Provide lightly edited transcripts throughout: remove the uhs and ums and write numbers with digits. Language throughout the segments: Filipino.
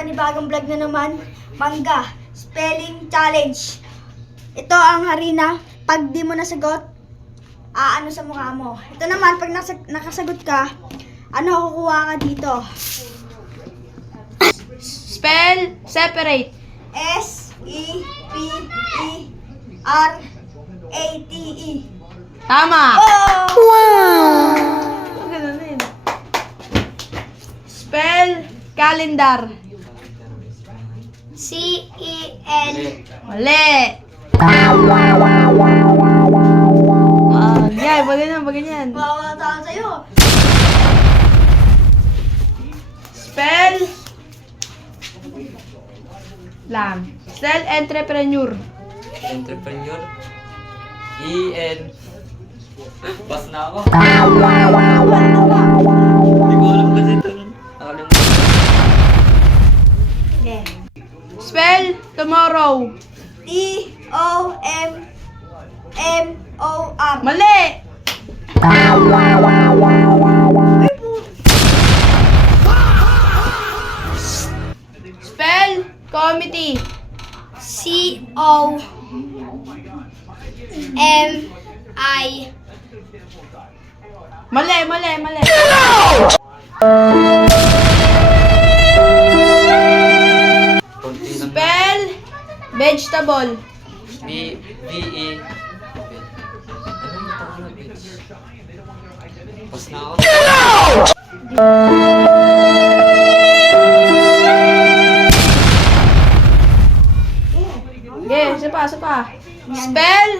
panibagong vlog na naman, Mangga Spelling Challenge. Ito ang harina, pag di mo nasagot, ano sa mukha mo. Ito naman, pag nakasagot ka, kukuha ka dito. Spell, separate. S-E-P-E-R-A-T-E. Tama. Oh! Wow! Ganun din. Spell, calendar. C-E-N. Mali. Yan, bagay yan. Bawa tayo sa'yo. Spell, Spell, entrepreneur. Entrepreneur. E-N. Pas na ako. Hindi ko alam kasi ito. Nakalimutan. Okay. Spell, tomorrow. T-O-M-M-O-R. Mali. Spell, committee. C-O-M-I. Mali. Konti lang. Spell, vegetable. B-E. Ano yung tawag na bitch? Pas na ako. Okay, isa pa. Spell,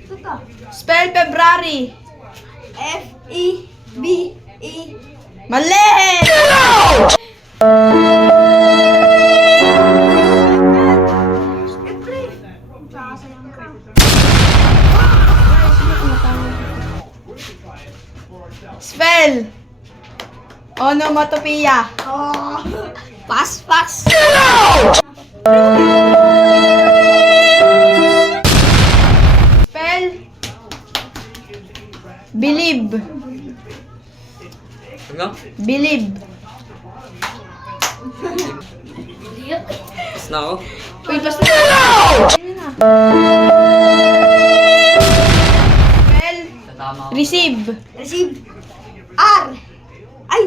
Ito to. spell February. F-E-B-E. Mali! Siyempre. Sasayang ka. Spell, onomatopoeia. Oh. Pass. Spell, believe. Ano? Believe. Pas na ako. Uy, basta na. Spell, Tatama ako. receive. Receive. R. Ay.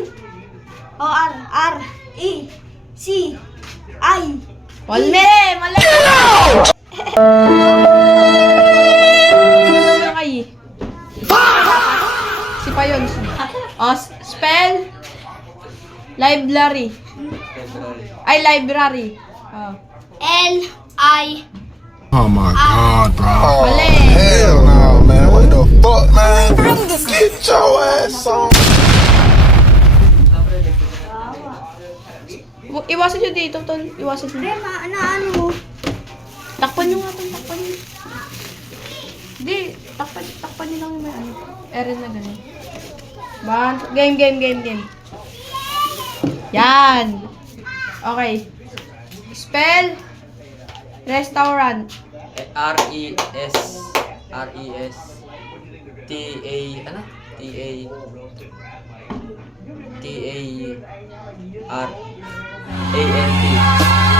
O-R. R-E-C-I. Mali! Si pa yun. Spell, library. February. Ay, library. L-I. Oh my god, bro. Mali. Hell no, man. What the fuck, man? Get your ass on. Iwasan nyo dito, Tol. Iwasan nyo. Rema, ano? Takpan nyo nga, Tol. Takpan nyo. Hindi. Takpan nyo lang yung may ano. Eren na ganun. Game. Yan. Okay. Spell, restaurant. R-E-S. T-A. Ano? T-A. T-A-R-A-N-T.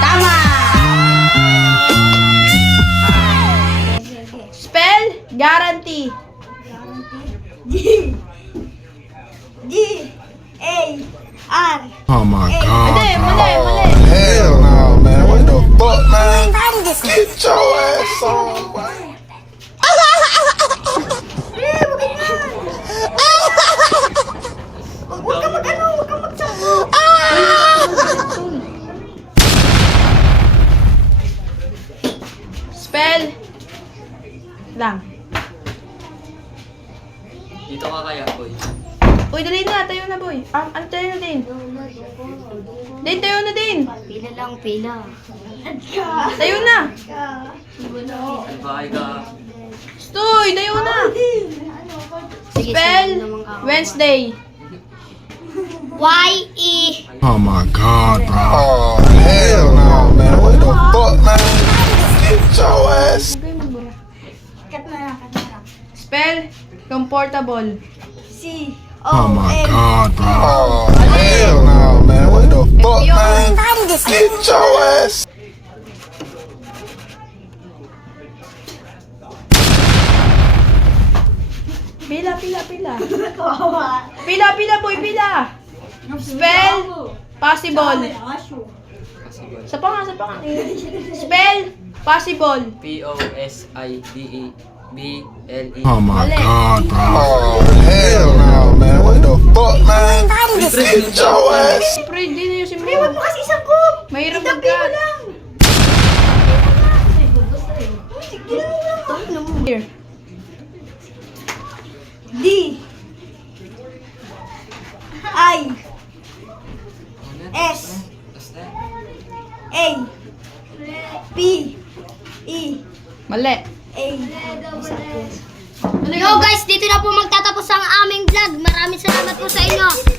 Tama! Spell, guarantee. G-A-R. Oh my god, Mali. Hell no, man. What the fuck, man? Get your ass on, boy. Huwag ka magsabi. Spell, Dito ka kaya, boy. Uy, dali na. Tayo na, boy. Ano tayo na din? Tayo na din. Pila lang, pila. Tayo na. Ay, bakay ka. Stoy, tayo na. Spell, Wednesday. Y-E. Oh my god, bro. Oh, hell no, man. What the fuck, man? Get your ass. Cut na. Spell, comfortable. Oh my C-O-M. god, bro. Oh, hell no, man. What the fuck, man? Get your ass. Pila, pila, pila. Kawawa. Pila, pila, boy, pila. Spell, possible. Possible. Sa pa nga. Spell, possible. Possible. Oh my Mali. god, bro. Oh, hell no, man. What the fuck, man? Get your ass. Pre, hindi na yung Pre, wag mo kasi isang cup. Mahirap Itabi mo magkat. lang. Sige lang. Here. D. I. S. A. P. E. Mali. A. Yo guys, dito na po magtatapos ang aming vlog. Maraming salamat po sa inyo.